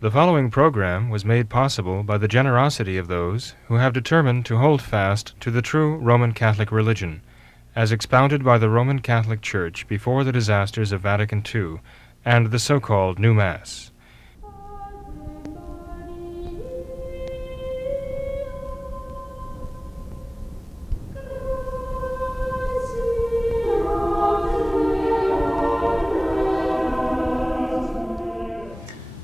The following program was made possible by the generosity of those who have determined to hold fast to the true Roman Catholic religion, as expounded by the Roman Catholic Church before the disasters of Vatican II and the so-called New Mass.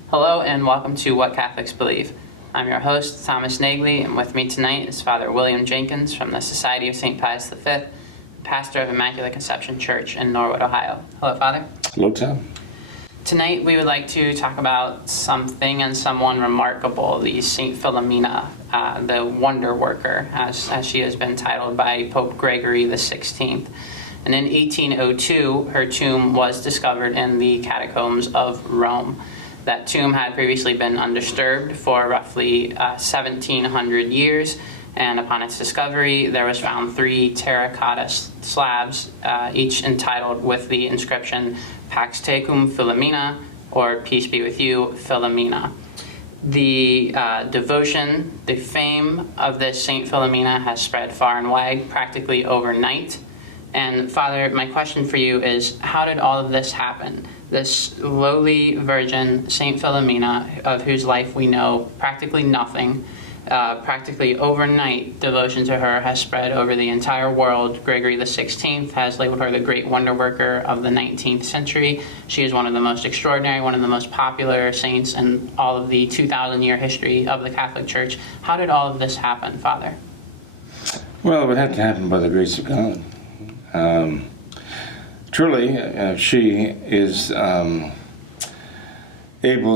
Hello and welcome to What Catholics Believe. I'm your host, Thomas Nagley, and with me tonight is Father William Jenkins from the Society of St. Pius V, pastor of Immaculate Conception Church in Norwood, Ohio. Hello, Father. Hello, Tom. Tonight we would like to talk about something and someone remarkable, the St. Philomena, the wonder worker, as she has been titled by Pope Gregory XVI. And in 1802, her tomb was discovered in the catacombs of Rome. That tomb had previously been undisturbed for roughly 1,700 years, and upon its discovery, there was found 3 terracotta slabs, each entitled with the inscription Pax Tecum Philomena, or Peace be with you, Philomena. The devotion, the fame of this Saint Philomena has spread far and wide, practically overnight. And Father, my question for you is, how did all of this happen? This lowly virgin, Saint Philomena, of whose life we know practically nothing, practically overnight, devotion to her has spread over the entire world. Gregory XVI has labeled her the great wonder worker of the 19th century. She is one of the most extraordinary, one of the most popular saints in all of the 2,000-year history of the Catholic Church. How did all of this happen, Father? Well, it would have to happen by the grace of God. Truly, she is able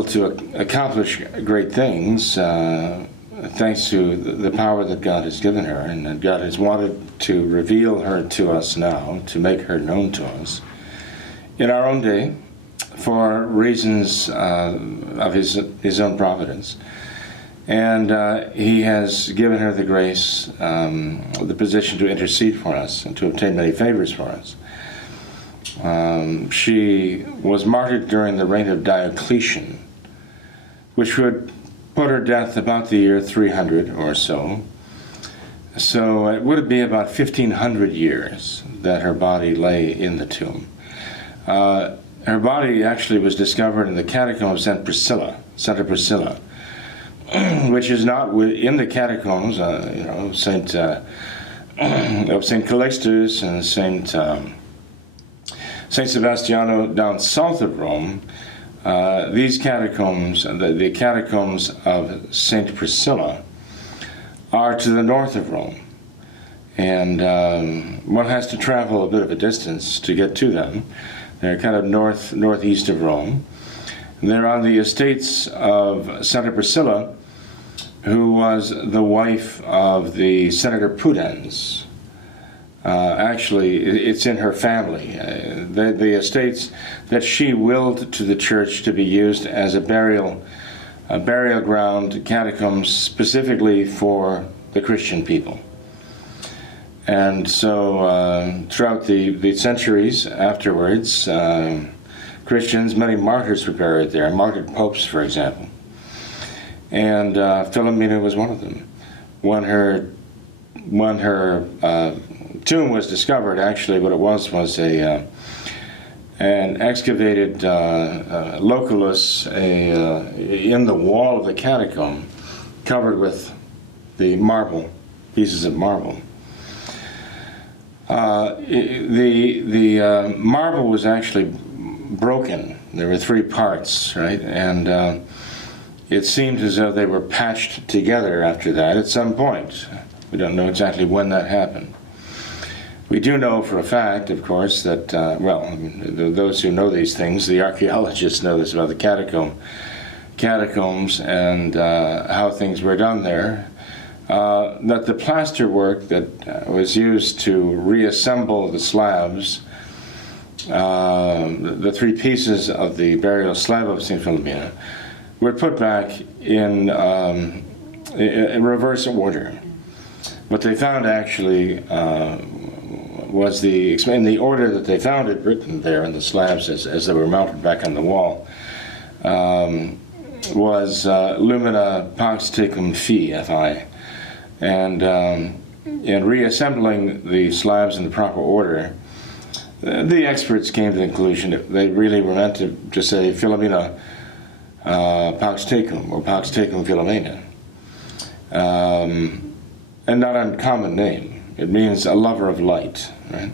to accomplish great things thanks to the power that God has given her, and that God has wanted to reveal her to us now, to make her known to us in our own day for reasons of his own providence. And he has given her the grace, the position to intercede for us and to obtain many favors for us. She was martyred during the reign of Diocletian, which would put her death about the year 300 or so. So it would be about 1,500 years that her body lay in the tomb. Her body actually was discovered in the catacomb of Santa Priscilla, which is not in the catacombs, of Saint Calixtus and Saint Sebastiano down south of Rome. These catacombs, the catacombs of Saint Priscilla, are to the north of Rome, and one has to travel a bit of a distance to get to them. They're kind of northeast of Rome. They're on the estates of Santa Priscilla, who was the wife of the Senator Pudens. Actually, it's in her family. The estates that she willed to the church to be used as a burial ground, catacombs specifically for the Christian people. And so throughout the centuries afterwards, Christians, many martyrs were buried there, martyred popes, for example. And Philomena was one of them. When her tomb was discovered, actually what it was an excavated locus in the wall of the catacomb, covered with the pieces of marble. The marble was actually broken. There were 3 parts, right? And it seemed as though they were patched together after that at some point. We don't know exactly when that happened. We do know for a fact, of course, that, those who know these things, the archaeologists know this about the catacombs and how things were done there, that the plaster work that was used to reassemble the slabs, the 3 pieces of the burial slab of St. Philomena, were put back in reverse order. What they found actually was in the order that they found it written there in the slabs as they were mounted back on the wall. was Lumina Pax Tecum Fi, and in reassembling the slabs in the proper order, the experts came to the conclusion that they really were meant to say Philomena Pax Tecum or Pax Tecum Philomena, and not an uncommon name. It means a lover of light, right?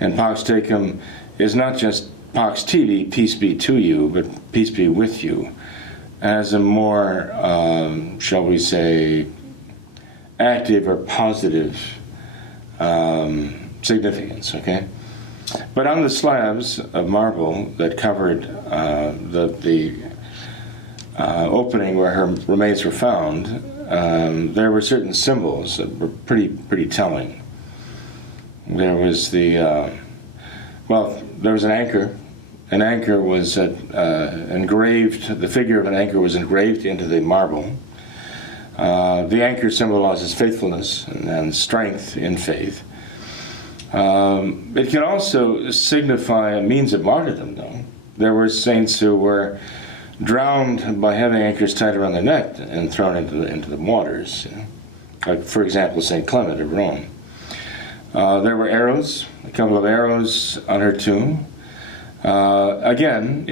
And Pax Tecum is not just Pax Tibi, peace be to you, but peace be with you, as a more, shall we say, active or positive significance, okay? But on the slabs of marble that covered the opening where her remains were found, there were certain symbols that were pretty telling. There was there was an anchor. An anchor was engraved, the figure of an anchor was engraved into the marble. The anchor symbolizes faithfulness and strength in faith. It can also signify a means of martyrdom, though. There were saints who were drowned by having anchors tied around their neck and thrown into the waters. You know? Like, for example, St. Clement of Rome. There were arrows, a couple of arrows on her tomb. Again,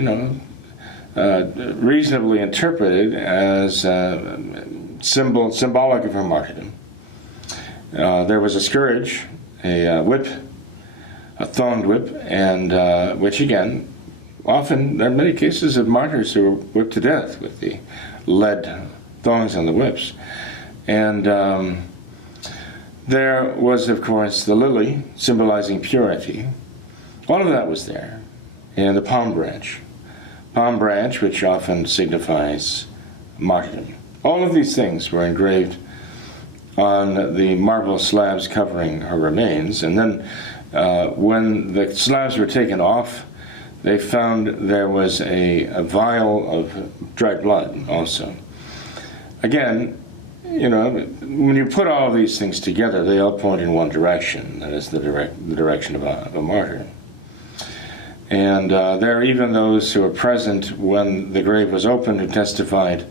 reasonably interpreted as symbolic of her martyrdom. There was a scourge, a whip, a thonged whip, and which again, often there are many cases of martyrs who were whipped to death with the lead thongs on the whips. And there was, of course, the lily, symbolizing purity. All of that was there. And the palm branch, which often signifies martyrdom. All of these things were engraved on the marble slabs covering her remains. And then when the slabs were taken off, they found there was a vial of dried blood also. Again, when you put all these things together, they all point in one direction. That is the direction of a martyr. And there are even those who were present when the grave was opened who testified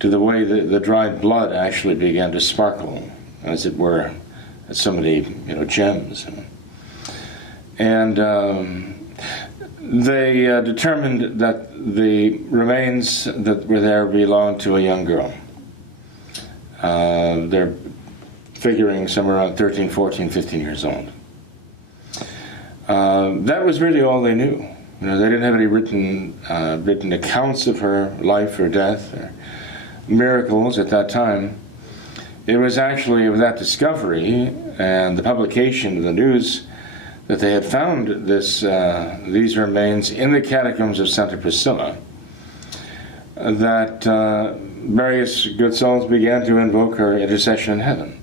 to the way the dried blood actually began to sparkle, as it were, as so many gems. And they determined that the remains that were there belonged to a young girl. They're figuring somewhere around 13, 14, 15 years old. That was really all they knew. They didn't have any written accounts of her life or death or miracles at that time. It was actually with that discovery and the publication of the news that they had found these remains in the catacombs of Santa Priscilla that various good souls began to invoke her intercession in heaven.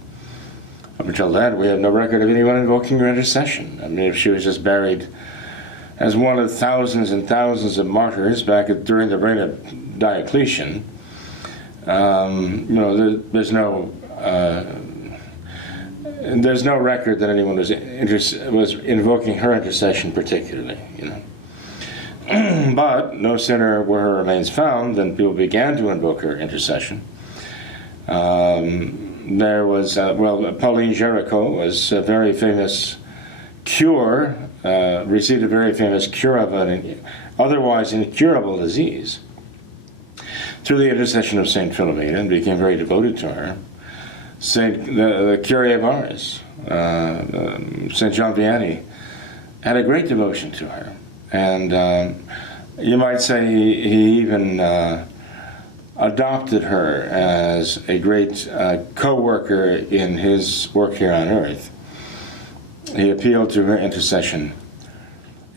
Up until then, we have no record of anyone invoking her intercession. I mean, if she was just buried as one of thousands and thousands of martyrs during the reign of Diocletian, there's no record that anyone was invoking her intercession particularly. But no sooner were her remains found than people began to invoke her intercession. There was, Pauline Jericho was a very famous received a very famous cure of an otherwise incurable disease through the intercession of St. Philomena, and became very devoted to her. The Curé of Ars, St. John Vianney, had a great devotion to her. And you might say he even adopted her as a great co-worker in his work here on earth. He appealed to her intercession.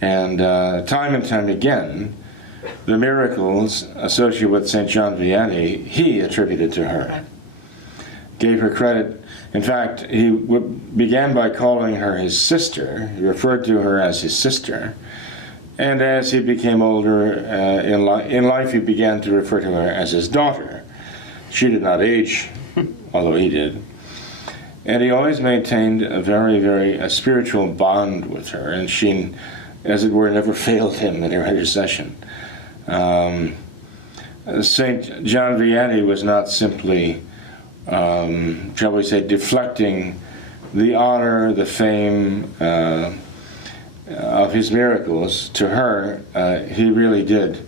And time and time again, the miracles associated with St. John Vianney, he attributed to her. Gave her credit. In fact, he began by calling her his sister. He referred to her as his sister. And as he became older in life, he began to refer to her as his daughter. She did not age, although he did. And he always maintained a very spiritual bond with her, and she, as it were, never failed him in her intercession. St. John Vianney was not simply, shall we say, deflecting the honor, the fame of his miracles to her. He really did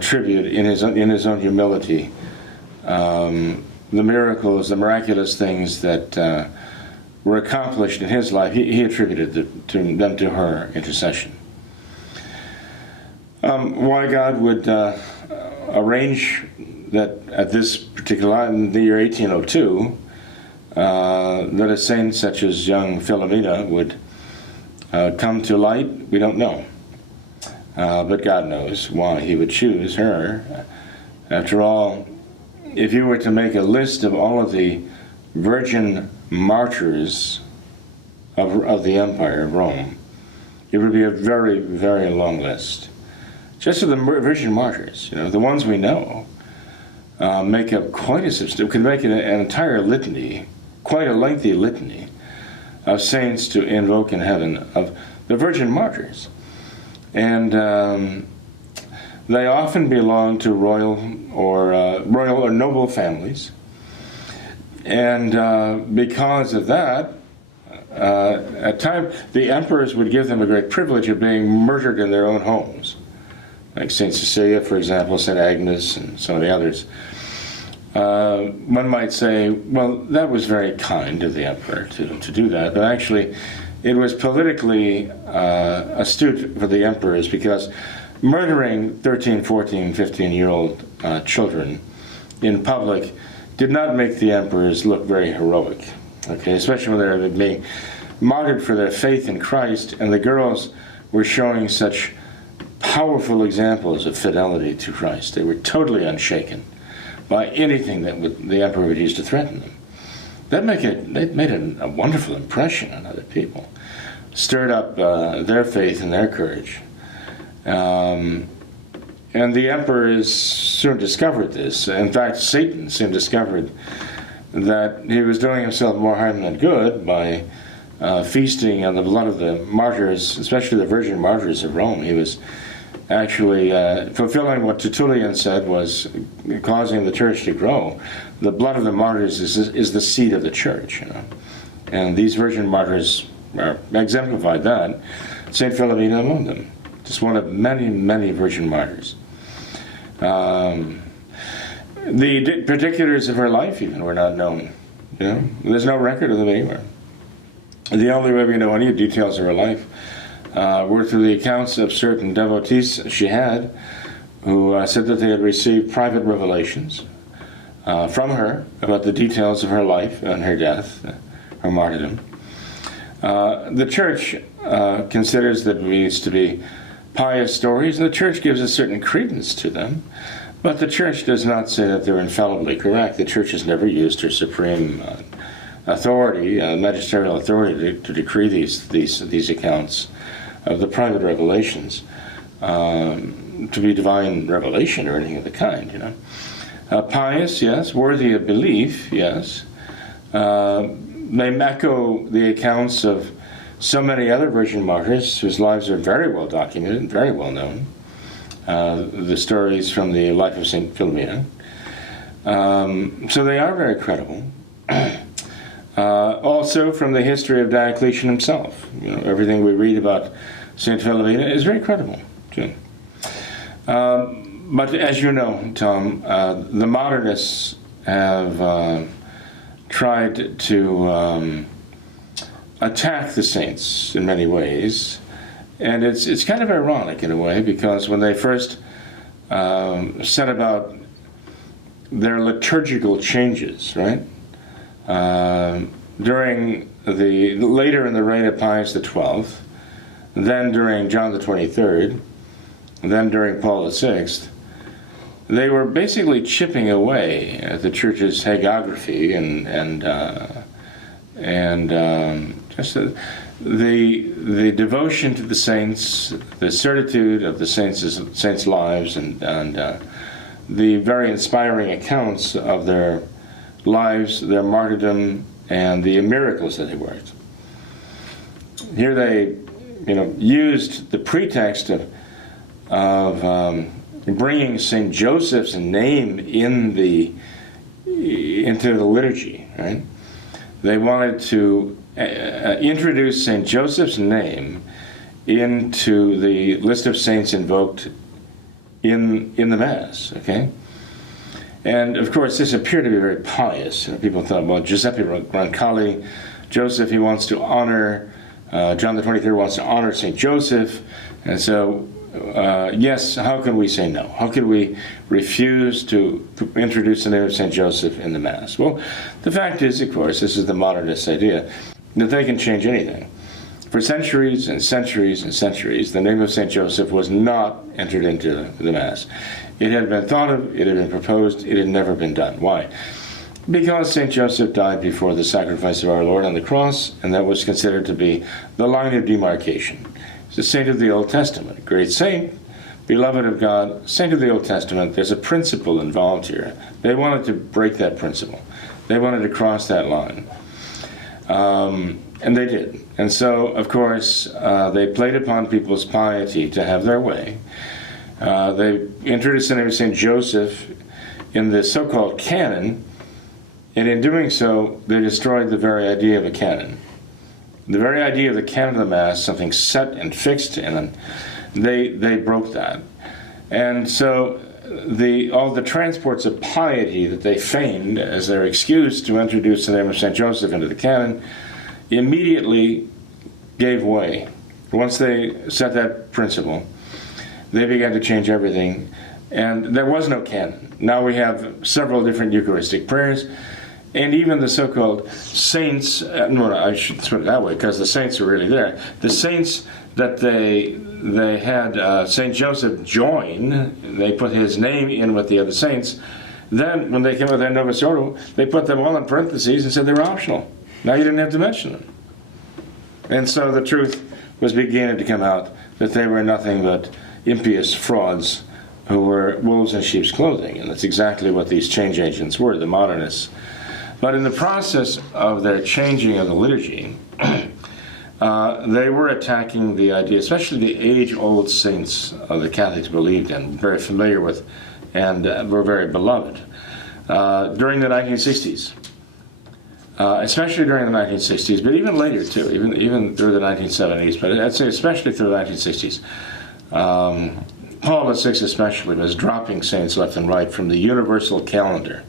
tribute in his own humility the miracles, the miraculous things that were accomplished in his life. He attributed them to her intercession. Why God would arrange that at this particular time, in the year 1802, that a saint such as young Philomena would come to light, we don't know. But God knows why he would choose her. After all, if you were to make a list of all of the virgin martyrs of the Empire of Rome, it would be a very, very long list. Just of the virgin martyrs, the ones we know, make up quite a substantial, could make an entire litany, quite a lengthy litany of saints to invoke in heaven, of the virgin martyrs. And they often belong to royal or noble families. And because of that, at times the emperors would give them a great privilege of being murdered in their own homes. Like St. Cecilia, for example, St. Agnes, and some of the others. One might say, well, that was very kind of the emperor to do that, but actually it was politically astute for the emperors, because murdering 13, 14, 15-year-old children in public did not make the emperors look very heroic, okay, especially when they were being martyred for their faith in Christ, and the girls were showing such powerful examples of fidelity to Christ. They were totally unshaken by anything that the emperor would use to threaten them. That made a wonderful impression on other people, stirred up their faith and their courage. And the emperors soon discovered this. In fact, Satan soon discovered that he was doing himself more harm than good by feasting on the blood of the martyrs, especially the virgin martyrs of Rome. He was actually fulfilling what Tertullian said was causing the church to grow. The blood of the martyrs is the seed of the church, and these virgin martyrs exemplified that. Saint Philomena among them, just one of many, many virgin martyrs. The particulars of her life even were not known. There's no record of them anywhere. The only way we know any details of her life were through the accounts of certain devotees she had, who said that they had received private revelations from her about the details of her life and her death, her martyrdom. The church considers them these to be pious stories, and the church gives a certain credence to them, but the church does not say that they're infallibly correct. The church has never used her supreme authority, magisterial authority, to decree these accounts of the private revelations to be divine revelation or anything of the kind. Pious, yes. Worthy of belief, yes. They echo the accounts of so many other virgin martyrs whose lives are very well documented and very well known. The stories from the life of St. Philomena. So they are very credible. Also from the history of Diocletian himself. Everything we read about St. Philomena is very credible, too. But as you know, Tom, the modernists have tried to attack the saints in many ways. And it's kind of ironic in a way, because when they first set about their liturgical changes, right? During later in the reign of Pius XII, then during John the 23rd, then during Paul VI, they were basically chipping away at the church's hagiography and just the devotion to the saints, the certitude of the saints' lives, and the very inspiring accounts of their lives, their martyrdom, and the miracles that they worked. Here they, used the pretext of bringing St. Joseph's name into the liturgy, right? They wanted to introduce St. Joseph's name into the list of saints invoked in the Mass, okay? And of course, this appeared to be very pious. People thought, well, Giuseppe Roncalli, Joseph, he wants to honor, John the 23rd wants to honor St. Joseph. And so, yes, how can we say no? How can we refuse to introduce the name of St. Joseph in the Mass? Well, the fact is, of course, this is the modernist idea, that they can change anything. For centuries and centuries and centuries, the name of St. Joseph was not entered into the Mass. It had been thought of, it had been proposed, it had never been done. Why? Because St. Joseph died before the sacrifice of our Lord on the cross, and that was considered to be the line of demarcation. He's a saint of the Old Testament, a great saint, beloved of God, saint of the Old Testament. There's a principle involved here. They wanted to break that principle. They wanted to cross that line. And they did. And so, of course, they played upon people's piety to have their way. They introduced the name of St. Joseph in the so-called canon, and in doing so, they destroyed the very idea of a canon. The very idea of the canon of the Mass, something set and fixed, and they broke that. And so all the transports of piety that they feigned as their excuse to introduce the name of St. Joseph into the canon immediately gave way. Once they set that principle, they began to change everything, and there was no canon. Now we have several different Eucharistic prayers, and even the so-called saints, no, I should put it that way, because the saints are really there. The saints that they had St. Joseph join, they put his name in with the other saints. Then, when they came with their Novus Ordo, they put them all in parentheses and said they were optional. Now you didn't have to mention them. And so the truth was beginning to come out that they were nothing but impious frauds who were wolves in sheep's clothing. And that's exactly what these change agents were, the modernists. But in the process of their changing of the liturgy, they were attacking the idea, especially the age-old saints of the Catholics believed in, very familiar with, and were very beloved. During the 1960s, especially during the 1960s, but even later too, even through the 1970s, but I'd say especially through the 1960s, Paul VI especially was dropping saints left and right from the universal calendar.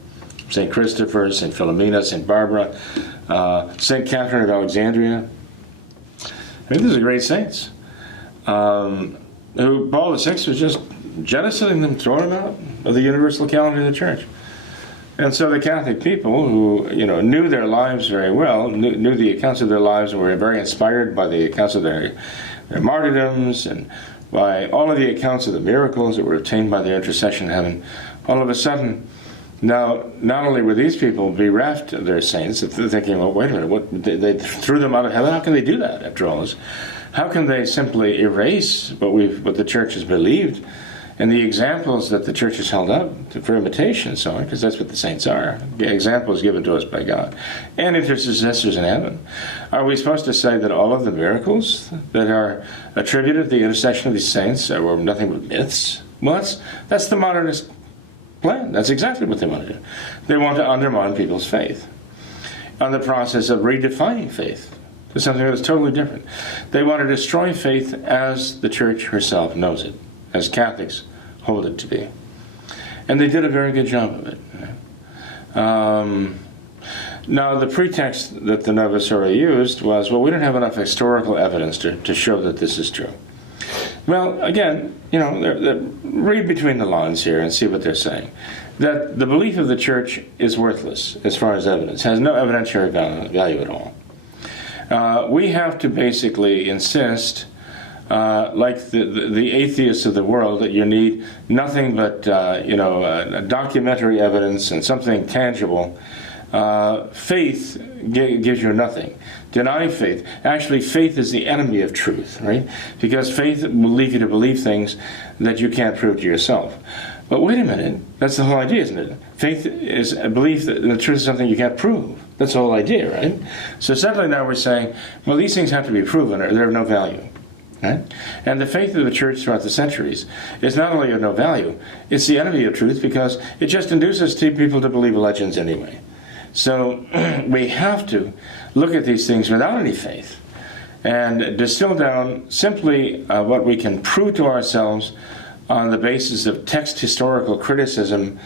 St. Christopher, St. Philomena, St. Barbara, St. Catherine of Alexandria. I mean, these are great saints. Who Paul VI was just jettisoning them, throwing them out of the universal calendar of the church. And so the Catholic people who, knew their lives very well, knew the accounts of their lives, and were very inspired by the accounts of their martyrdoms and by all of the accounts of the miracles that were obtained by their intercession in heaven, all of a sudden, now, not only were these people bereft of their saints, thinking, well, wait a minute, they threw them out of heaven? How can they do that, after all this? How can they simply erase what the church has believed and the examples that the church has held up for imitation and so on, because that's what the saints are, the examples given to us by God, and intercessors in heaven. Are we supposed to say that all of the miracles that are attributed to the intercession of these saints were nothing but myths? Well, that's the modernist plan. That's exactly what they want to do. They want to undermine people's faith on the process of redefining faith to something that's totally different. They want to destroy faith as the church herself knows it, as Catholics hold it to be. And they did a very good job of it. Now, the pretext that the Novus Ordo used was, well, we don't have enough historical evidence to show that this is true. Well, again, read between the lines here and see what they're saying. That the belief of the church is worthless as far as evidence, has no evidentiary value at all. We have to basically insist, like the atheists of the world, that you need nothing but documentary evidence and something tangible. Faith gives you nothing. Deny faith. Actually, faith is the enemy of truth, right? Because faith will lead you to believe things that you can't prove to yourself. But wait a minute, that's the whole idea, isn't it? Faith is a belief that the truth is something you can't prove. That's the whole idea, right? So suddenly now we're saying, well, these things have to be proven or they're of no value. Right? And the faith of the church throughout the centuries is not only of no value, it's the enemy of truth because it just induces people to believe legends anyway. So we have to look at these things without any faith and distill down simply what we can prove to ourselves on the basis of text historical criticism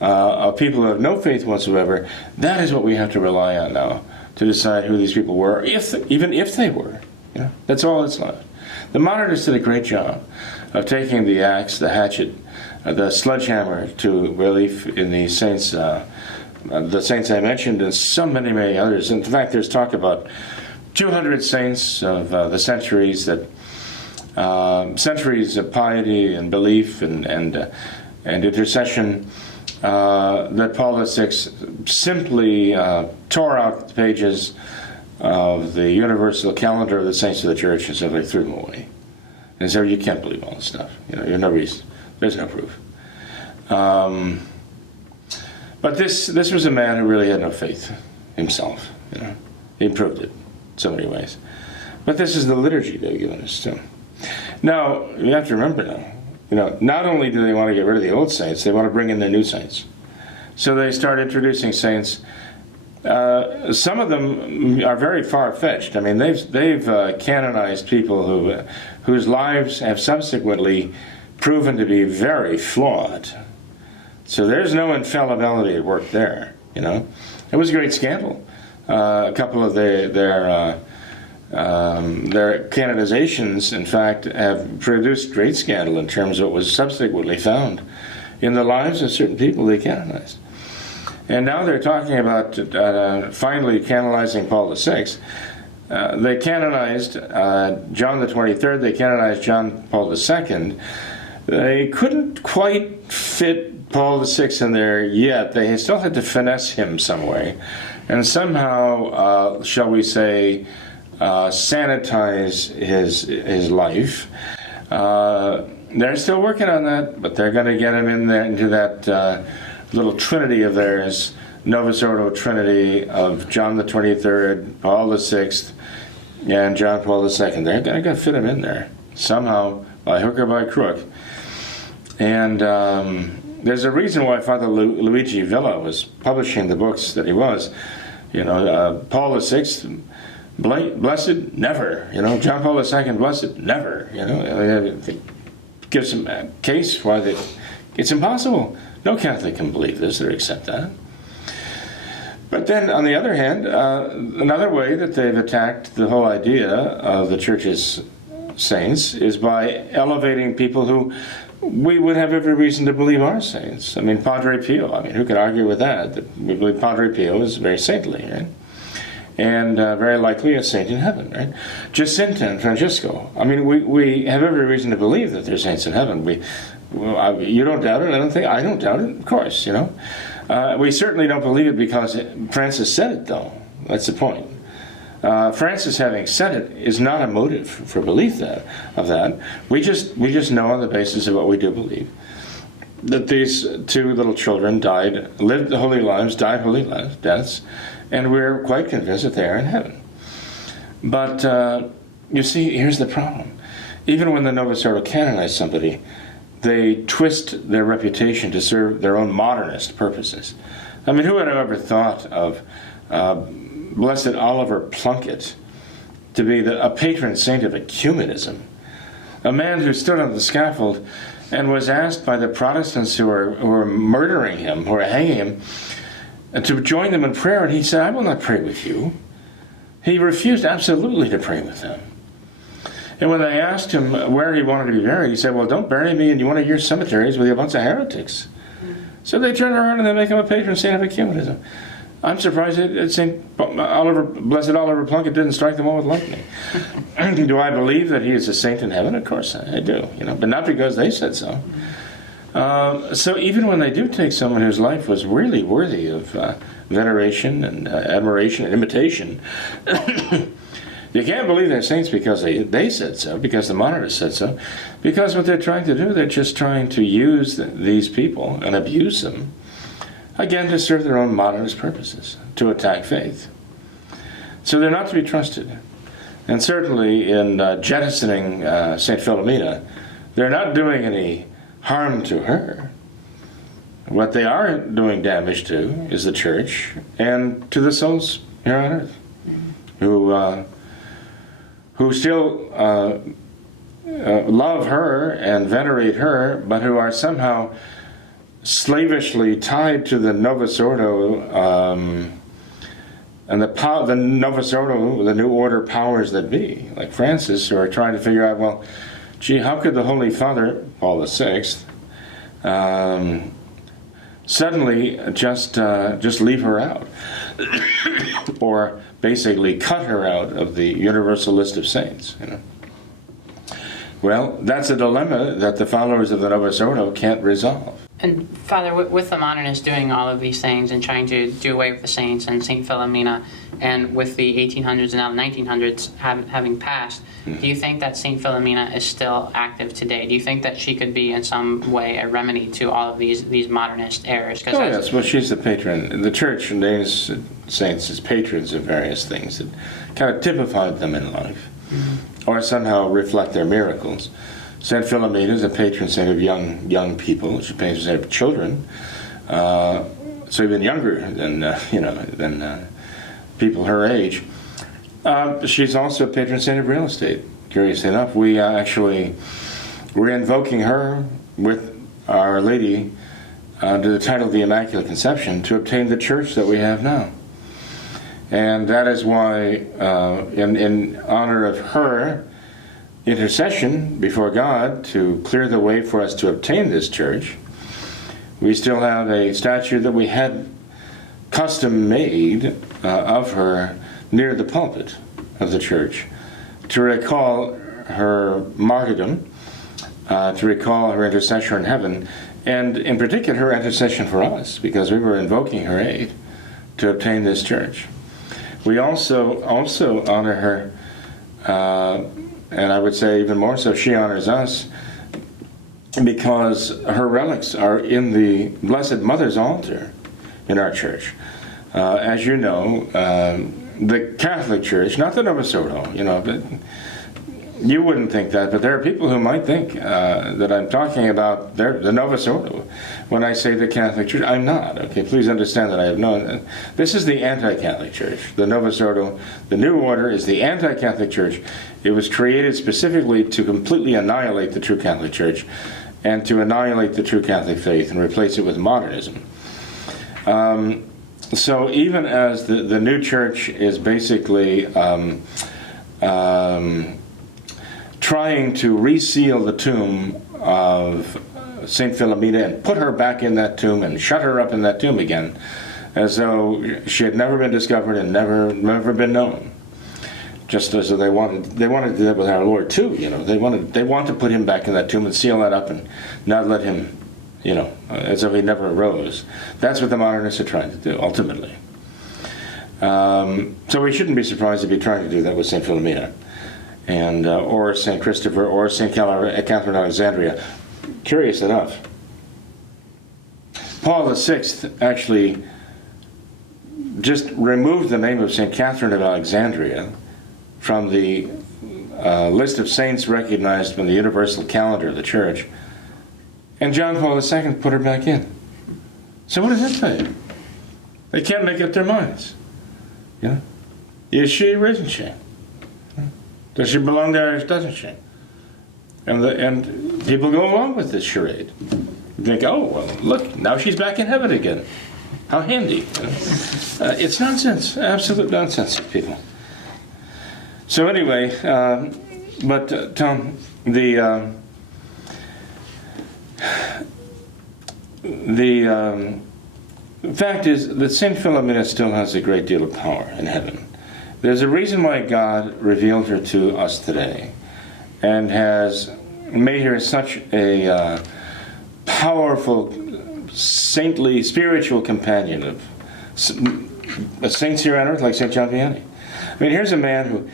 of people who have no faith whatsoever. That is what we have to rely on now to decide who these people were, even if they were. You know, that's all that's left. The modernists did a great job of taking the axe, the hatchet, the sledgehammer to relief in the saints I mentioned, and so many, many others. In fact, there's talk about 200 saints of the centuries centuries of piety and belief and intercession that Paul VI simply tore out the pages of the universal calendar of the saints of the church and simply threw them away. And so you can't believe all this stuff. You know, no reason. There's no proof. But this was a man who really had no faith himself. You know, he proved it in so many ways. But this is the liturgy they've given us too. Now you have to remember now. You know, not only do they want to get rid of the old saints, they want to bring in the new saints. So they start introducing saints. Some of them are very far-fetched. I mean, they've canonized people whose lives have subsequently proven to be very flawed. So there's no infallibility at work there. You know, it was a great scandal. A couple of their canonizations, in fact, have produced great scandal in terms of what was subsequently found in the lives of certain people they canonized. And now they're talking about finally canonizing Paul VI. They canonized John the 23rd, they canonized John Paul II. They couldn't quite fit Paul VI in there yet. They still had to finesse him some way. And somehow, shall we say, sanitize his life. They're still working on that, but they're going to get him in there into that little trinity of theirs, Novus Ordo Trinity of John the 23rd, Paul VI, and John Paul II. They're going to fit him in there somehow, by hook or by crook. And there's a reason why Father Luigi Villa was publishing the books that he was. You know, Paul VI, blessed, never. You know, John Paul II, blessed, never. You know, it gives him a case why it's impossible. No Catholic can believe this or accept that. But then, on the other hand, another way that they've attacked the whole idea of the Church's saints is by elevating people who we would have every reason to believe are saints. I mean, Padre Pio, who could argue with that? That we believe Padre Pio is very saintly, right? And very likely a saint in heaven, right? Jacinta and Francisco. I mean, we have every reason to believe that they're saints in heaven. You don't doubt it, I don't doubt it, of course, you know. We certainly don't believe it because Francis said it, though. That's the point. Francis having said it is not a motive for belief of that. We just know on the basis of what we do believe that these two little children lived holy lives, died holy deaths, and we're quite convinced that they are in heaven. But you see, here's the problem. Even when the Novus Ordo canonized somebody, they twist their reputation to serve their own modernist purposes. I mean, who would have ever thought of Blessed Oliver Plunkett to be a patron saint of ecumenism? A man who stood on the scaffold and was asked by the Protestants who were murdering him, who were hanging him, to join them in prayer, and he said, I will not pray with you. He refused absolutely to pray with them. And when they asked him where he wanted to be buried, he said, well, don't bury me in one of your cemeteries with a bunch of heretics. So they turn around and they make him a patron saint of ecumenism. I'm surprised that Blessed Oliver Plunkett didn't strike them all with lightning. Do I believe that he is a saint in heaven? Of course I do, but not because they said so. So even when they do take someone whose life was really worthy of veneration and admiration and imitation, you can't believe they're saints because they said so, because the monarchists said so, because what they're trying to do, they're just trying to use these people and abuse them, again, to serve their own modernist purposes, to attack faith. So they're not to be trusted. And certainly in jettisoning St. Philomena, they're not doing any harm to her. What they are doing damage to is the church and to the souls here on earth who still love her and venerate her, but who are somehow slavishly tied to the Novus Ordo and the Novus Ordo, the New Order powers that be, like Francis, who are trying to figure out, well, gee, how could the Holy Father, Paul VI, suddenly just leave her out, or basically cut her out of the universal list of saints? You know. Well, that's a dilemma that the followers of the Novus Ordo can't resolve. And Father, with the modernists doing all of these things and trying to do away with the saints and St. Philomena, and with the 1800s and now the 1900s having passed, do you think that St. Philomena is still active today? Do you think that she could be in some way a remedy to all of these modernist errors? Oh yes, well she's the patron. The Church names saints as patrons of various things that kind of typified them in life, or somehow reflect their miracles. St. Philomena is a patron saint of young people. She's a patron saint of children, so even younger than people her age. She's also a patron saint of real estate. Curiously enough, we're invoking her with Our Lady under the title of the Immaculate Conception to obtain the church that we have now. And that is why, in honor of her intercession before God to clear the way for us to obtain this church, we still have a statue that we had custom made of her near the pulpit of the church to recall her martyrdom, to recall her intercession in heaven, and in particular her intercession for us, because we were invoking her aid to obtain this church. We also honor her, and I would say even more so, she honors us, because her relics are in the Blessed Mother's altar in our church. As you know, the Catholic Church, not the Novus Ordo, but you wouldn't think that, but there are people who might think that I'm talking about the Novus Ordo when I say the Catholic Church. I'm not, okay? Please understand that I have known. This is the anti-Catholic Church. The Novus Ordo, the New Order, is the anti-Catholic Church. It was created specifically to completely annihilate the true Catholic Church and to annihilate the true Catholic faith and replace it with modernism. So even as the new church is basically trying to reseal the tomb of St. Philomena and put her back in that tomb and shut her up in that tomb again, as though she had never been discovered and never been known. Just as they wanted to do that with our Lord too. They want to put him back in that tomb and seal that up and not let him, as though he never arose. That's what the modernists are trying to do, ultimately. So we shouldn't be surprised to be trying to do that with St. Philomena, and or St. Christopher, or St. Catherine of Alexandria. Curious enough, Paul VI actually just removed the name of St. Catherine of Alexandria from the list of saints recognized in the universal calendar of the Church, and John Paul II put her back in. So what does that tell you? They can't make up their minds. Is she or isn't she? Does she belong there or doesn't she? And people go along with this charade. You think, oh, well, look, now she's back in heaven again. How handy. It's nonsense, absolute nonsense, people. So anyway, but Tom, the fact is that St. Philomena still has a great deal of power in heaven. There's a reason why God revealed her to us today and has made her such a powerful, saintly, spiritual companion of saints here on earth like St. John Vianney. I mean, here's a man who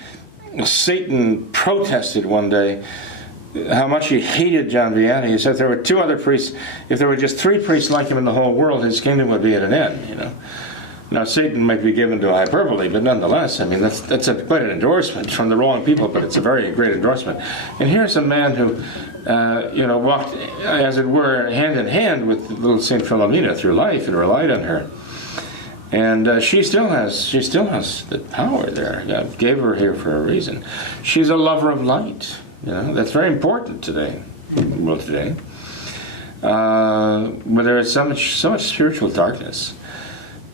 Satan protested one day how much he hated John Vianney. He said if there were 2 other priests, if there were just 3 priests like him in the whole world, his kingdom would be at an end, Now, Satan might be given to hyperbole, but nonetheless, I mean, that's quite an endorsement from the wrong people, but it's a very great endorsement. And here's a man who, walked, as it were, hand in hand with little Saint Philomena through life and relied on her. And she still has the power there. God gave her here for a reason. She's a lover of light. That's very important today. Well, today, where there is so much spiritual darkness.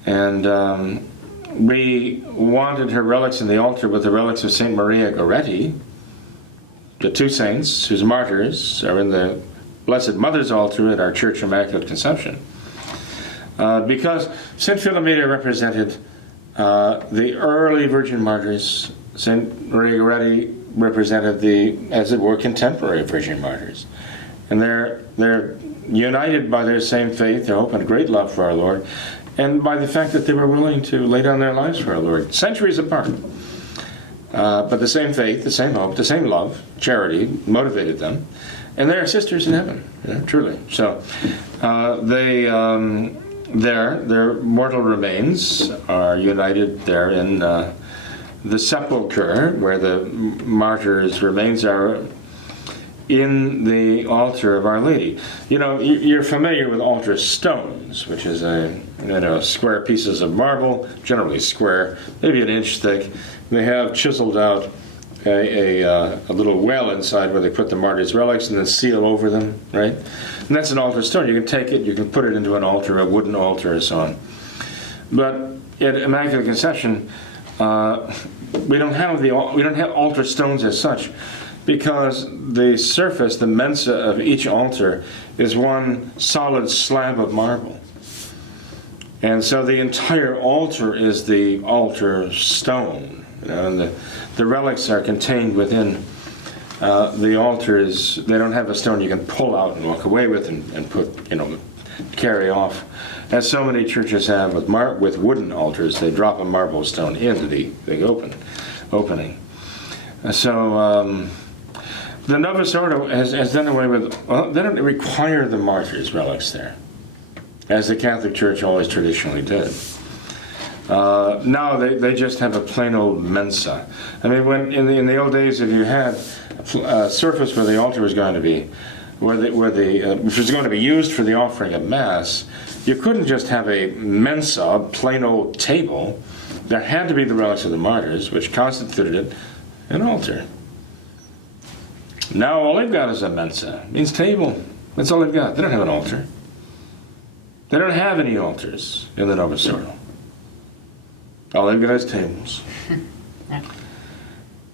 And we wanted her relics in the altar with the relics of Saint Maria Goretti, the two saints whose martyrs are in the Blessed Mother's altar at our Church of Immaculate Conception. Because Saint Philomena represented the early Virgin martyrs. Saint Maria Goretti represented the, as it were, contemporary Virgin martyrs. And they're united by their same faith, their hope, and great love for our Lord, and by the fact that they were willing to lay down their lives for our Lord, centuries apart. But the same faith, the same hope, the same love, charity motivated them, and they are sisters in heaven, truly. So their mortal remains are united there in the sepulchre, where the martyrs' remains are in the altar of Our Lady. You're familiar with altar stones, which is square pieces of marble, generally square, maybe an inch thick. They have chiseled out a little well inside where they put the martyrs' relics and then seal over them, right? And that's an altar stone. You can take it, you can put it into an altar, a wooden altar, and so on. But at Immaculate Conception, we don't have altar stones as such, because the surface, the mensa of each altar, is one solid slab of marble. And so the entire altar is the altar stone. And the relics are contained within the altars. They don't have a stone you can pull out and walk away with and put, carry off. As so many churches have with wooden altars, they drop a marble stone into the opening. So the Novus Ordo has done away with, they don't require the martyrs' relics there, as the Catholic Church always traditionally did. Now they just have a plain old mensa. I mean, when in the old days, if you had a surface where the altar was going to be, which was going to be used for the offering of Mass, you couldn't just have a mensa, a plain old table. There had to be the relics of the martyrs, which constituted an altar. Now all they've got is a mensa. It means table. That's all they've got. They don't have an altar. They don't have any altars in the Novus Ordo. All they've got is tables. Yeah.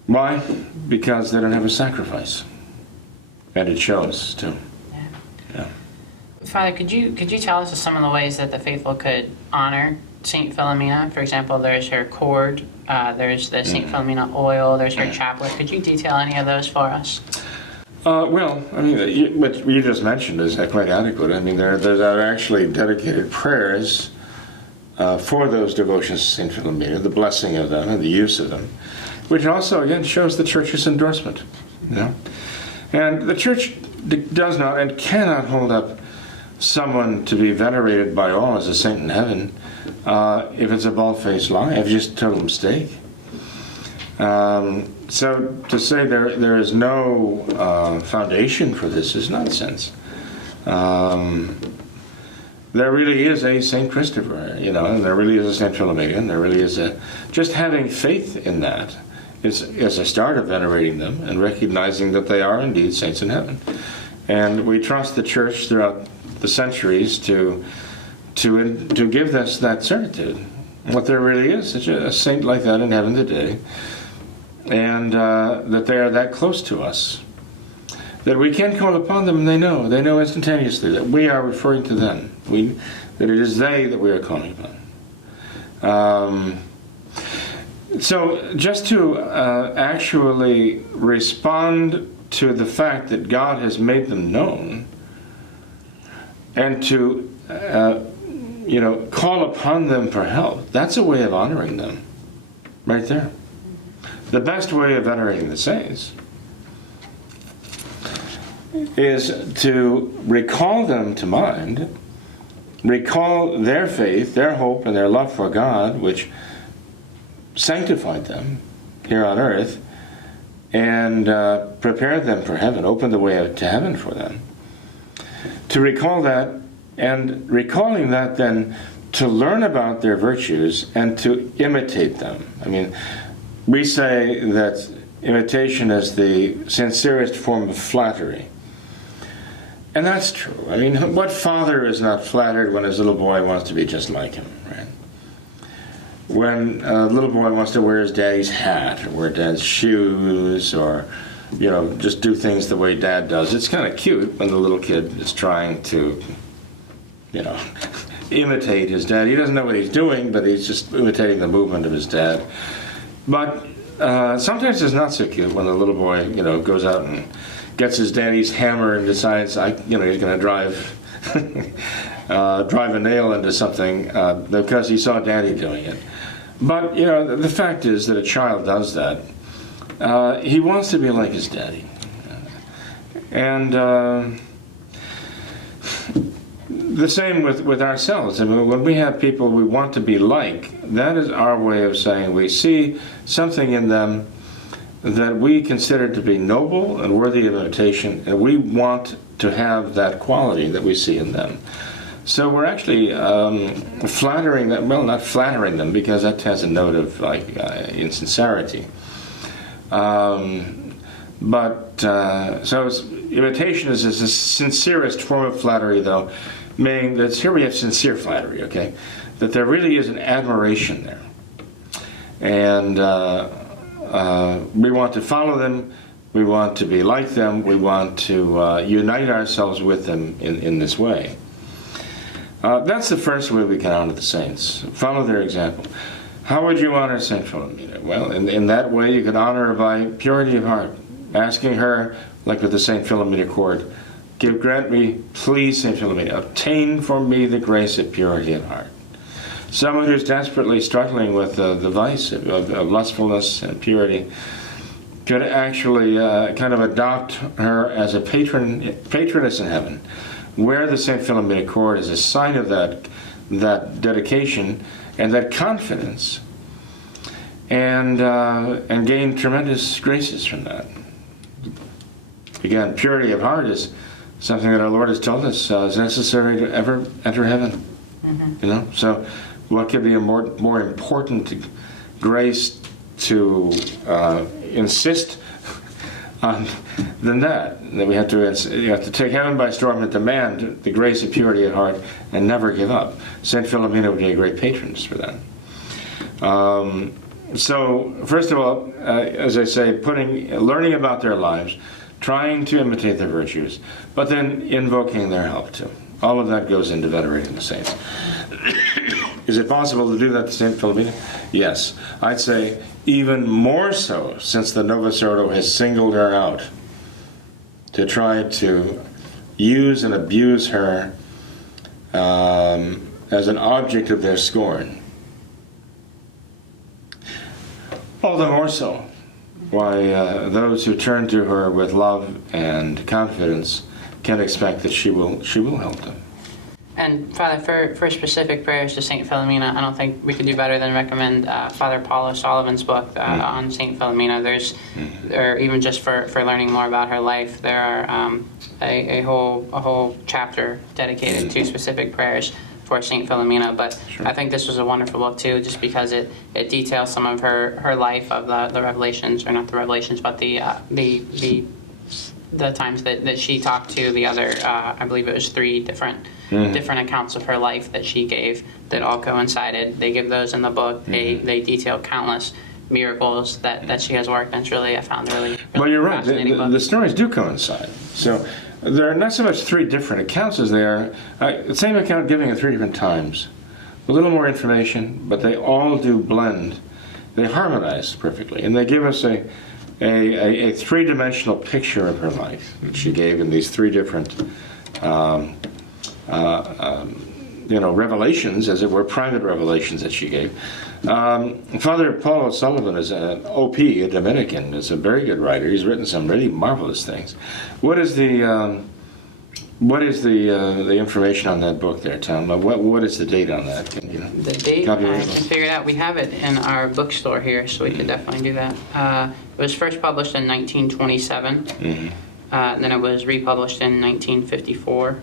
Why? Because they don't have a sacrifice. And it shows, too. Yeah. Father, could you tell us some of the ways that the faithful could honor Saint Philomena? For example, there's her cord, there's the Saint Philomena oil, there's her chaplet. Could you detail any of those for us? Well, I mean, what you just mentioned is quite adequate. I mean, there are actually dedicated prayers for those devotions to Saint Philomena, the blessing of them and the use of them, which also, again, shows the Church's endorsement. And the Church does not and cannot hold up someone to be venerated by all as a saint in heaven if it's a bald-faced lie, if it's just a total mistake. So to say there is no foundation for this is nonsense. There really is a Saint Christopher, and there really is a Saint Philomena, and there really is just having faith in that is a start of venerating them and recognizing that they are indeed saints in heaven. And we trust the Church throughout the centuries to give us that certitude. What there really is such a saint like that in heaven today, and that they are that close to us, that we can call upon them and they know instantaneously that we are referring to them, that it is they that we are calling upon. So just to actually respond to the fact that God has made them known, and to call upon them for help, that's a way of honoring them, right there. The best way of venerating the saints is to recall them to mind recall their faith, their hope, and their love for God, which sanctified them here on earth, and prepared them for heaven, opened the way to heaven for them. To recall that, and recalling that then to learn about their virtues and to imitate them. I mean, we say that imitation is the sincerest form of flattery. And that's true. I mean, what father is not flattered when his little boy wants to be just like him, right? When a little boy wants to wear his daddy's hat, or wear dad's shoes, or, you know, just do things the way dad does. It's kind of cute when the little kid is trying to, you know, imitate his dad. He doesn't know what he's doing, but he's just imitating the movement of his dad. But sometimes it's not so cute when the little boy, you know, goes out and gets his daddy's hammer and decides, you know, he's going to drive a nail into something because he saw daddy doing it. But, you know, the fact is that a child does that. He wants to be like his daddy. And the same with ourselves. I mean, when we have people we want to be like, that is our way of saying we see something in them that we consider to be noble and worthy of imitation, and we want to have that quality that we see in them. So we're actually flattering them, well, not flattering them, because that has a note of like insincerity. So imitation is the sincerest form of flattery, though, meaning that here we have sincere flattery, okay? That there really is an admiration there. And we want to follow them, we want to be like them, we want to unite ourselves with them in this way. That's the first way we can honor the saints. Follow their example. How would you honor Saint Philomena? Well, in that way you could honor her by purity of heart, asking her, like with the Saint Philomena court, grant me, please, Saint Philomena, obtain for me the grace of purity of heart. Someone who's desperately struggling with the vice of lustfulness and purity could actually kind of adopt her as a patroness in heaven, wear the St. Philomena cord as a sign of that dedication and that confidence, and gain tremendous graces from that. Again, purity of heart is something that our Lord has told us is necessary to ever enter heaven. Mm-hmm. You know, so what could be a more important grace to insist on than that? That you have to take heaven by storm and demand the grace of purity of heart and never give up. Saint Philomena would be a great patroness for that. So first of all, as I say, learning about their lives, trying to imitate their virtues, but then invoking their help too. All of that goes into venerating the saints. Is it possible to do that to St. Philomena? Yes. I'd say even more so, since the Novus Ordo has singled her out to try to use and abuse her as an object of their scorn. All the more so why those who turn to her with love and confidence can expect that she will help them. And Father, for specific prayers to St. Philomena, I don't think we could do better than recommend Father Paul O'Sullivan's book on St. Philomena. Or even just for learning more about her life, there are a whole chapter dedicated to specific prayers for St. Philomena. But sure. I think this was a wonderful book too, just because it details some of her life of the revelations, or not the revelations, but the times that she talked to the other, I believe it was 3 different accounts of her life that she gave that all coincided. They give those in the book. They detail countless miracles that she has worked, and it's really, I found really well, you're right. Fascinating book. The stories do coincide. So there are not so much 3 different accounts as they are the same account giving at 3 different times. A little more information, but they all do blend. They harmonize perfectly, and they give us a 3-dimensional picture of her life that she gave in these 3 different revelations, as it were, private revelations that she gave. Father Paul O'Sullivan is an OP, a Dominican, is a very good writer. He's written some really marvelous things. What is the What is the information on that book there, Tom? What is the date on that? Can you The date, I copyright? can figure it out. We have it in our bookstore here, so we could definitely do that. It was first published in 1927. Then it was republished in 1954.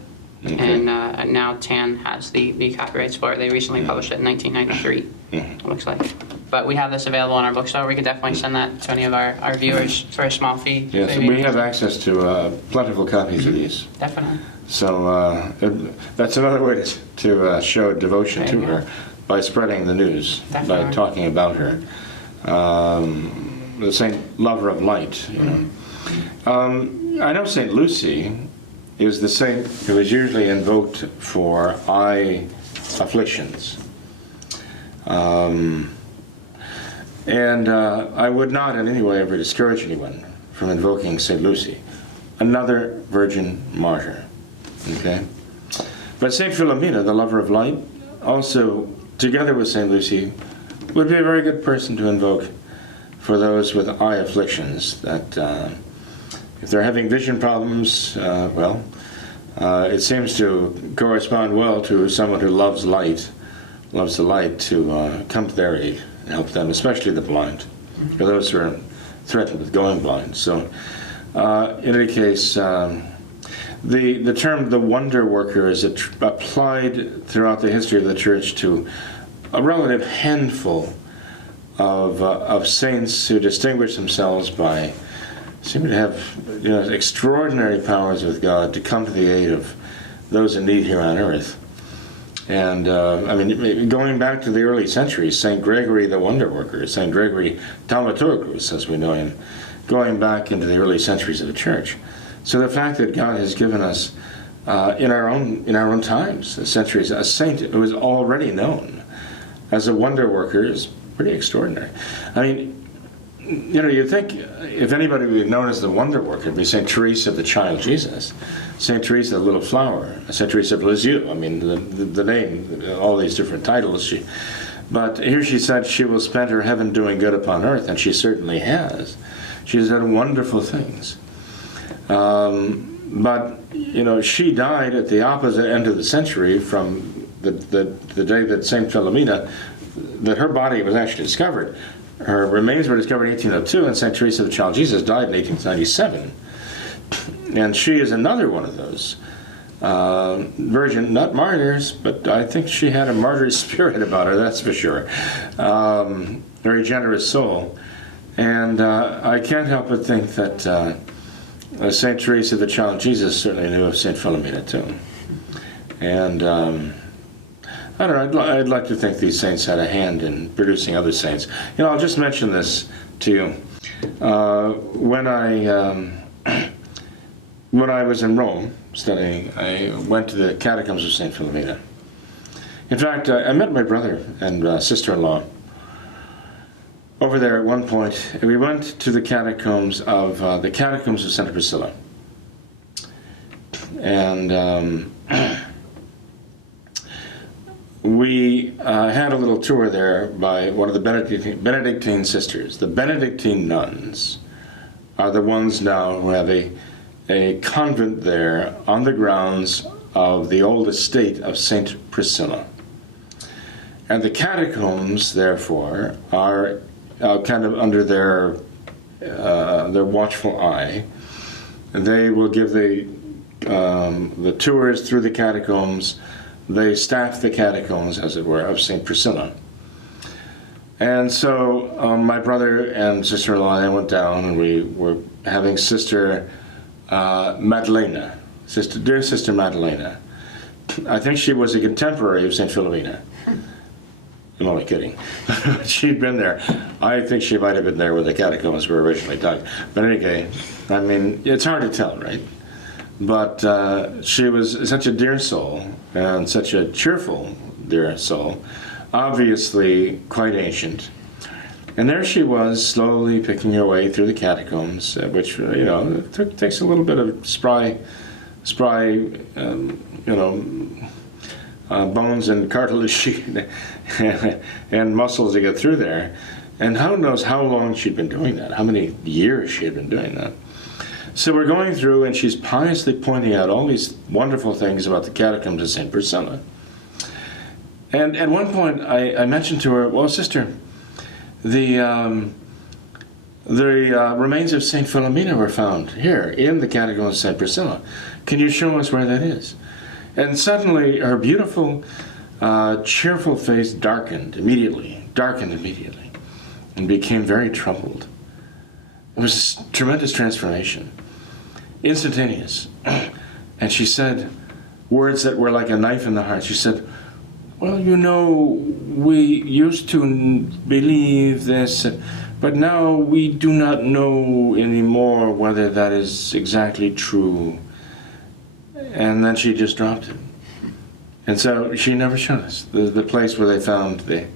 Okay. And now TAN has the copyrights for it. They recently published it in 1993, it looks like. But we have this available in our bookstore. We could definitely send that to any of our viewers for a small fee. Yes, we have access to plentiful copies of these. Definitely. So that's another way to show devotion There to you go. her, by spreading the news, by Definitely. talking about her. The saint lover of light, you know. I know Saint Lucy is the saint who is usually invoked for eye afflictions. And I would not in any way ever discourage anyone from invoking Saint Lucy, another virgin martyr. Okay? But Saint Philomena, the lover of light, also, together with Saint Lucy, would be a very good person to invoke for those with eye afflictions, that if they're having vision problems, it seems to correspond well to someone who loves the light, to come to their aid and help them, especially the blind, or those who are threatened with going blind. So, in any case, the term the wonder worker is applied throughout the history of the church to a relative handful of saints who distinguish themselves by seem to have extraordinary powers with God to come to the aid of those in need here on earth. And going back to the early centuries, Saint Gregory the Wonder Worker, Saint Gregory Thaumaturgus, as we know him, going back into the early centuries of the church. So the fact that God has given us in our own times, centuries, a saint who is already known as a wonder worker is pretty extraordinary. I mean, you'd think if anybody would be known as the wonder worker, it'd be Saint Teresa of the Child Jesus, Saint Teresa of the Little Flower, Saint Teresa of Lisieux. I mean, the name, all these different titles. But here she said she will spend her heaven doing good upon earth, and she certainly has. She has done wonderful things. But she died at the opposite end of the century from the day that Saint Philomena, that her body was actually discovered. Her remains were discovered in 1802, and Saint Teresa of the Child Jesus died in 1897. And she is another one of those virgin, not martyrs, but I think she had a martyr spirit about her, that's for sure. Very generous soul. And I can't help but think that Saint Teresa of the Child Jesus certainly knew of Saint Philomena too. And I don't know, I'd like to think these saints had a hand in producing other saints. I'll just mention this to you. When I was in Rome studying, I went to the catacombs of Saint Philomena. In fact, I met my brother and sister-in-law over there at one point. We went to the catacombs of Santa Priscilla. And we had a little tour there by one of the Benedictine sisters. The Benedictine nuns are the ones now who have a convent there on the grounds of the old estate of Saint Priscilla. And the catacombs, therefore, are kind of under their watchful eye. And they will give the tours through the catacombs. They staff the catacombs, as it were, of St. Priscilla. And so my brother and sister-in-law and I went down, and we were having Sister Madalena, dear Sister Madalena. I think she was a contemporary of St. Philomena. I'm only kidding. She'd been there. I think she might have been there when the catacombs were originally dug. But anyway, I mean, it's hard to tell, right? But she was such a dear soul, and such a cheerful dear soul, obviously quite ancient. And there she was, slowly picking her way through the catacombs, which, takes a little bit of spry bones and cartilage and muscles to get through there. And who knows how long she'd been doing that, how many years she had been doing that. So we're going through, and she's piously pointing out all these wonderful things about the catacombs of St. Priscilla. And at one point, I mentioned to her, well, sister, the remains of St. Philomena were found here in the catacombs of St. Priscilla. Can you show us where that is? And suddenly, her beautiful, cheerful face darkened immediately, and became very troubled. It was a tremendous transformation, instantaneous. And she said words that were like a knife in the heart. She said, well, you know, we used to believe this, but now we do not know anymore whether that is exactly true. And then she just dropped it. And so she never showed us the place where they found the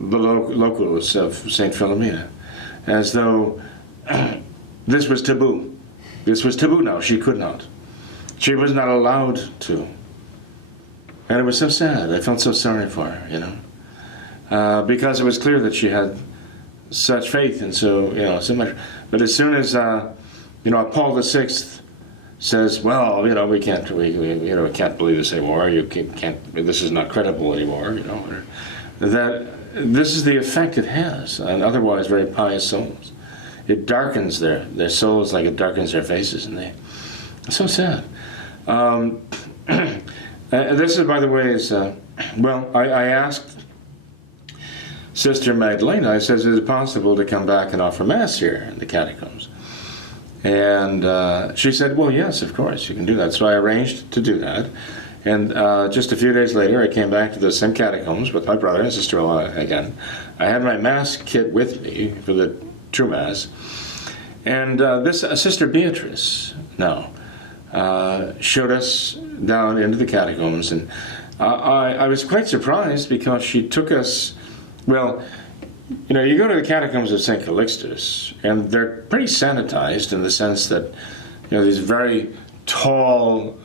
locals of St. Philomena, as though this was taboo. This was taboo now. She could not. She was not allowed to. And it was so sad. I felt so sorry for her, you know, because it was clear that she had such faith and so much. But as soon as, Paul VI says, well, we can't believe this anymore. You can't. This is not credible anymore. That this is the effect it has on otherwise very pious souls. It darkens their souls like it darkens their faces, and it's so sad. This is, by the way, I asked Sister Magdalena, I said, is it possible to come back and offer Mass here in the catacombs? And she said, well, yes, of course, you can do that. So I arranged to do that. And just a few days later, I came back to the same catacombs with my brother and sister-in-law again. I had my Mass kit with me for the true Mass. And this Sister Beatrice now showed us down into the catacombs. And I was quite surprised because she took us, you go to the catacombs of St. Calixtus, and they're pretty sanitized in the sense that, these very tall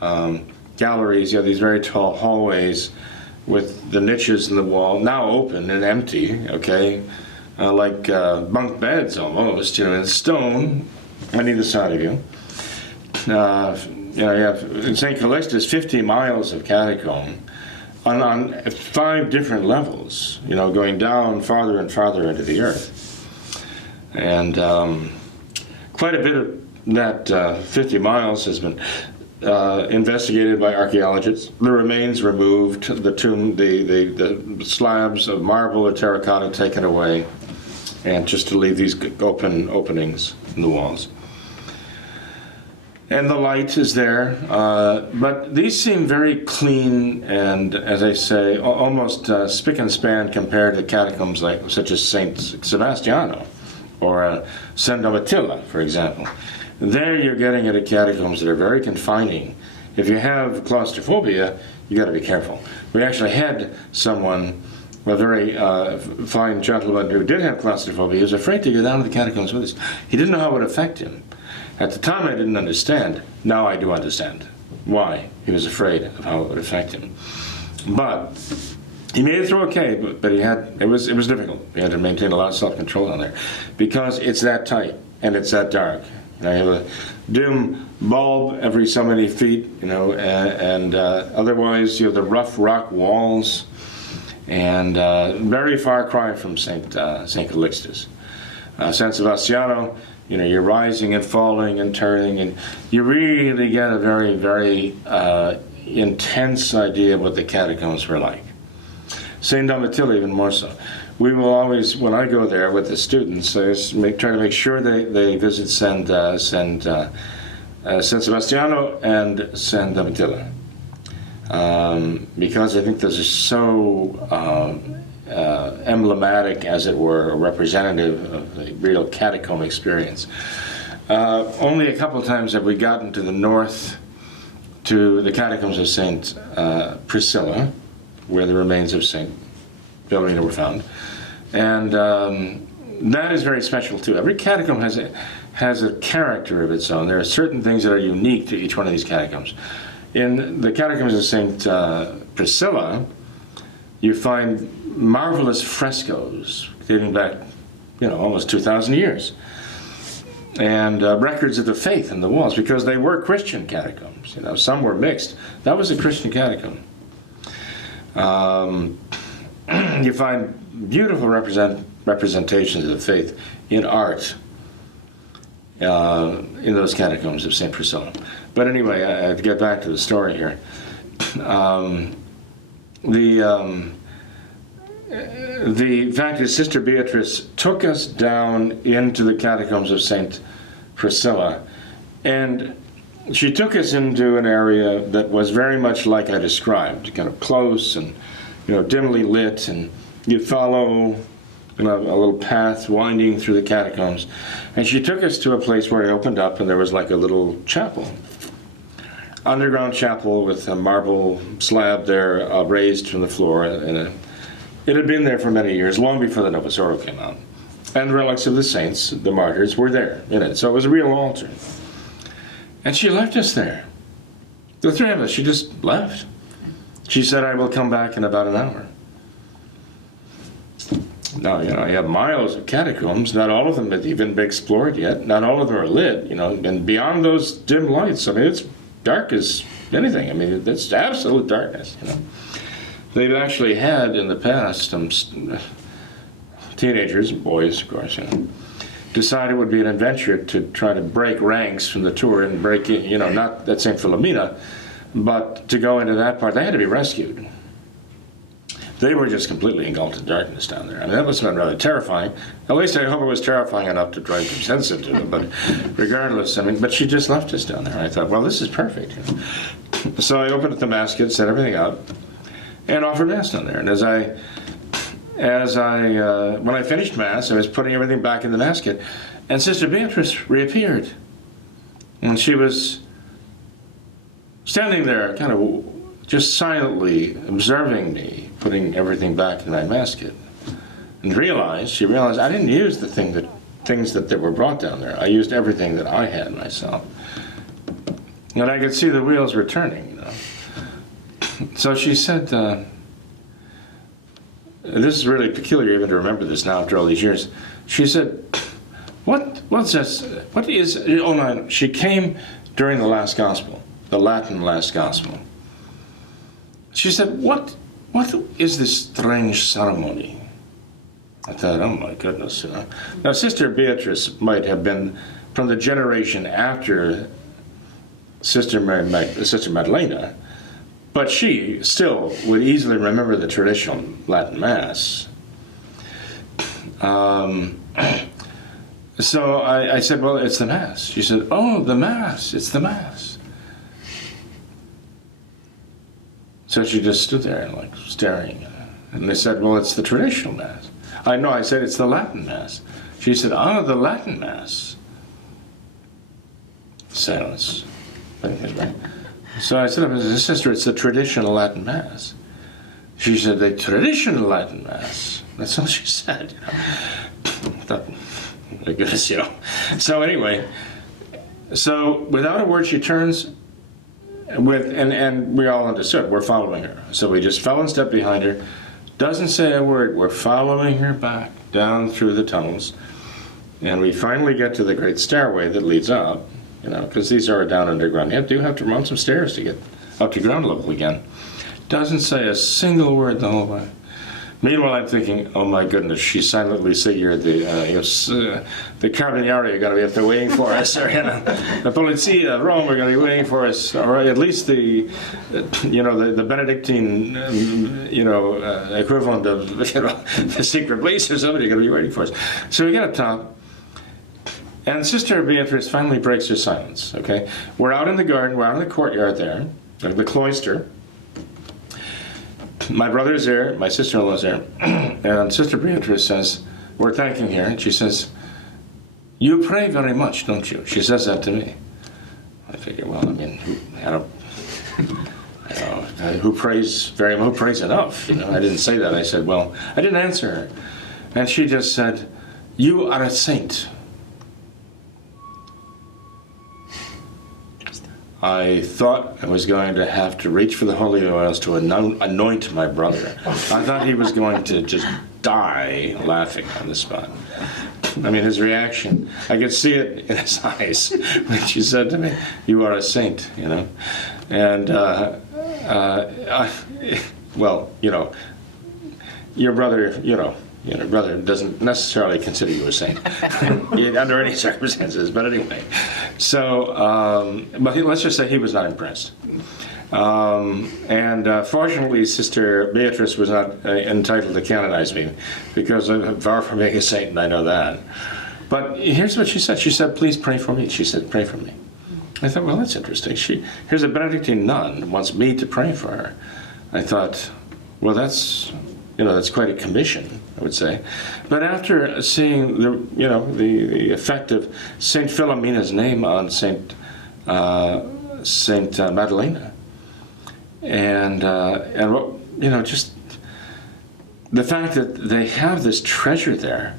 galleries, these very tall hallways with the niches in the wall, now open and empty, like bunk beds almost, in stone on either side of you. You have in St. Calixtus 50 miles of catacomb on 5 different levels, going down farther and farther into the earth. And quite a bit of that 50 miles has been investigated by archaeologists. The remains removed, the tomb, the slabs of marble or terracotta taken away, and just to leave these openings in the walls. And the light is there, but these seem very clean and, as I say, almost spick and span compared to catacombs such as St. Sebastiano or San Domitilla, for example. There you're getting at catacombs that are very confining. If you have claustrophobia, you got to be careful. We actually had someone, a very fine gentleman who did have claustrophobia. He was afraid to go down to the catacombs with us. He didn't know how it would affect him. At the time, I didn't understand. Now I do understand why he was afraid of how it would affect him. But he made it through okay. But it was difficult. He had to maintain a lot of self-control down there because it's that tight and it's that dark. You have a dim bulb every so many feet, and otherwise you have the rough rock walls, and very far cry from St. Calixtus. San Sebastiano, you're rising and falling and turning, and you really get a very, very intense idea of what the catacombs were like. St. Domitilla, even more so. We will always, when I go there with the students, I try to make sure they visit San Sebastiano and San Domitilla, because I think those are so emblematic, as it were, representative of the real catacomb experience. Only a couple of times have we gotten to the north, to the catacombs of St. Priscilla, where the remains of St. Philomena were found. And that is very special too. Every catacomb has a character of its own. There are certain things that are unique to each one of these catacombs. In the catacombs of St. Priscilla, you find marvelous frescoes dating back, almost 2,000 years. and records of the faith in the walls, because they were Christian catacombs. You know, some were mixed. That was a Christian catacomb. You find beautiful representations of the faith in art in those catacombs of St. Priscilla. But anyway, to get back to the story here, the fact is, Sister Beatrice took us down into the catacombs of St. Priscilla, and she took us into an area that was very much like I described, kind of close and, you know, dimly lit, and you follow, you know, a little path winding through the catacombs. And she took us to a place where it opened up, and there was like a little chapel, underground chapel with a marble slab there, raised from the floor, and it had been there for many years, long before the Novus Ordo came out. And relics of the saints, the martyrs, were there in it. So it was a real altar. And she left us there. The three of us, she just left. She said, I will come back in about an hour. Now, you know, you have miles of catacombs. Not all of them have even been explored yet. Not all of them are lit, you know. And beyond those dim lights, I mean, it's dark as anything. I mean, it's absolute darkness, you know. They've actually had in the past teenagers, boys, of course, you know, decided it would be an adventure to try to break ranks from the tour and break in, you know, not at St. Philomena, but to go into that part. They had to be rescued. They were just completely engulfed in darkness down there. I mean, that must have been rather terrifying. At least I hope it was terrifying enough to drive some sense into them. But regardless, I mean, but she just left us down there. I thought, well, this is perfect. You know? So I opened up the basket, set everything up, and offered Mass down there. And when I finished Mass, I was putting everything back in the basket, and Sister Beatrice reappeared. And she was standing there, kind of just silently observing me, putting everything back in my basket. And she realized I didn't use the things that were brought down there. I used everything that I had myself. And I could see the wheels were turning, you know. So she said, this is really peculiar even to remember this now after all these years. She said, what's this? What is, oh no, she came during the last gospel, the Latin last gospel. She said, what is this strange ceremony? I thought, oh my goodness, you know. Now, Sister Beatrice might have been from the generation after Sister Madalena, but she still would easily remember the traditional Latin Mass. So I said, well, it's the Mass. She said, oh, the Mass, it's the Mass. So she just stood there and like staring. And they said, well, it's the traditional Mass. I said, it's the Latin Mass. She said, oh, the Latin Mass. Silence. So I said, sister, it's the traditional Latin Mass. She said, the traditional Latin Mass. That's all she said, you know. I thought, my goodness, you know. So anyway, so without a word, she turns and we all understood, we're following her. So we just fell and stepped behind her. Doesn't say a word. We're following her back down through the tunnels. And we finally get to the great stairway that leads up, you know, because these are down underground. You do have to run some stairs to get up to ground level again. Doesn't say a single word the whole way. Meanwhile, I'm thinking, oh my goodness, she silently figured the Carbonari are going to be up there waiting for us, or, you know, the Polizia, Rome are going to be waiting for us, or at least the Benedictine, equivalent of, you know, the secret police or somebody are going to be waiting for us. So we get up top, and Sister Beatrice finally breaks her silence, okay? We're out in the garden, we're out in the courtyard there, the cloister. My brother's there, my sister-in-law's there, and Sister Beatrice says, we're thanking her, and she says, you pray very much, don't you? She says that to me. I figure, well, I mean, who prays enough? You know, I didn't say that. I said, well, I didn't answer her. And she just said, you are a saint. I thought I was going to have to reach for the holy oils to anoint my brother. I thought he was going to just die laughing on the spot. I mean, his reaction, I could see it in his eyes when she said to me, "You are a saint," you know. And, well, you know, your brother, your brother doesn't necessarily consider you a saint under any circumstances. But anyway, so, but let's just say he was not impressed. And fortunately, Sister Beatrice was not entitled to canonize me, because I'm far from being a saint, and I know that. But here's what she said. She said, "Please pray for me." She said, "Pray for me." I thought, well, that's interesting. Here's a Benedictine nun who wants me to pray for her. I thought, well, that's quite a commission, I would say. But after seeing the effect of Saint Philomena's name on Saint Madalena, and just the fact that they have this treasure there,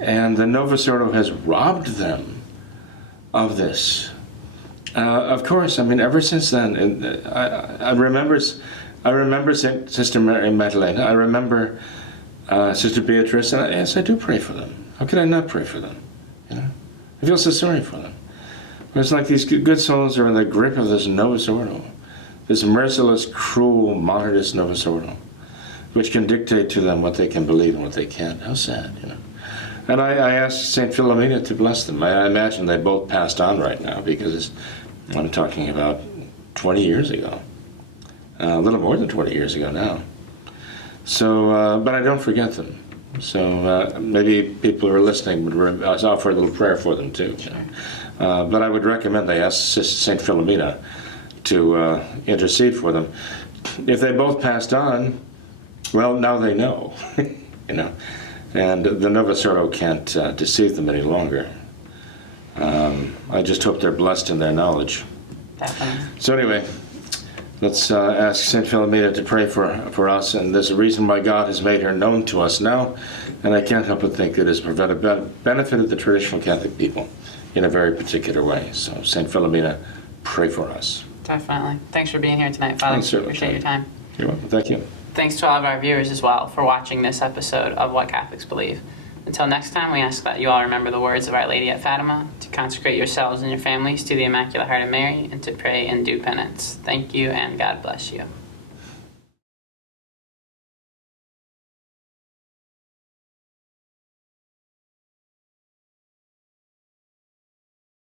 and the Novus Ordo has robbed them of this. Of course, I mean, ever since then, I remember Sister Mary Magdalena. I remember Sister Beatrice, and yes, I do pray for them. How could I not pray for them? You know, I feel so sorry for them. It's like these good souls are in the grip of this Novus Ordo, this merciless, cruel, modernist Novus Ordo, which can dictate to them what they can believe and what they can't. How sad, you know. And I asked St. Philomena to bless them. I imagine they both passed on right now, because I'm talking about 20 years ago. A little more than 20 years ago now. So, but I don't forget them. So maybe people who are listening would offer a little prayer for them too. You know? But I would recommend they ask St. Philomena to intercede for them. If they both passed on, well, now they know, you know. And the Novus Ordo can't deceive them any longer. I just hope they're blessed in their knowledge. Definitely. So anyway, let's ask St. Philomena to pray for us, and there's a reason why God has made her known to us now, and I can't help but think it has benefited the traditional Catholic people in a very particular way. So St. Philomena, pray for us. Definitely. Thanks for being here tonight, Father. Appreciate your time. You're welcome. Thank you. Thanks to all of our viewers as well for watching this episode of What Catholics Believe. Until next time, we ask that you all remember the words of Our Lady at Fatima, to consecrate yourselves and your families to the Immaculate Heart of Mary, and to pray and do penance. Thank you, and God bless you.